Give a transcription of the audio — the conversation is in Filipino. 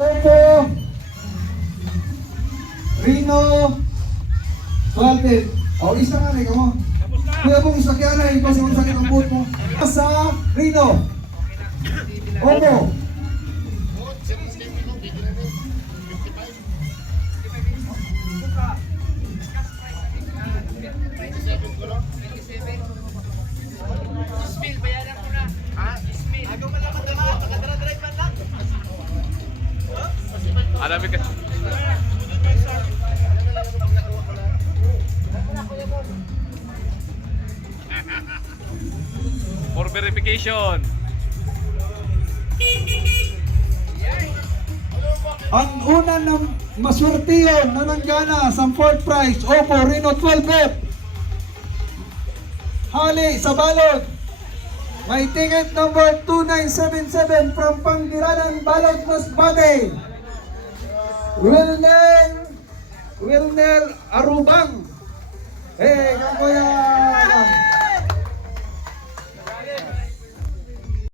Opo, Rino, Valted. O, isa nga rin mo. Kaya mong isa kaya na, kasi kung sakit ang buhot mo. Sa Rino. Opo. Alami ka. For verification. Ang una ng maswertiyon na nanggana sa fourth prize, Opo, Rino 12F. Hali sa balot. May ticket number 2977 from Pangiranan Balot Masbate. Wilner Arubang. Kuya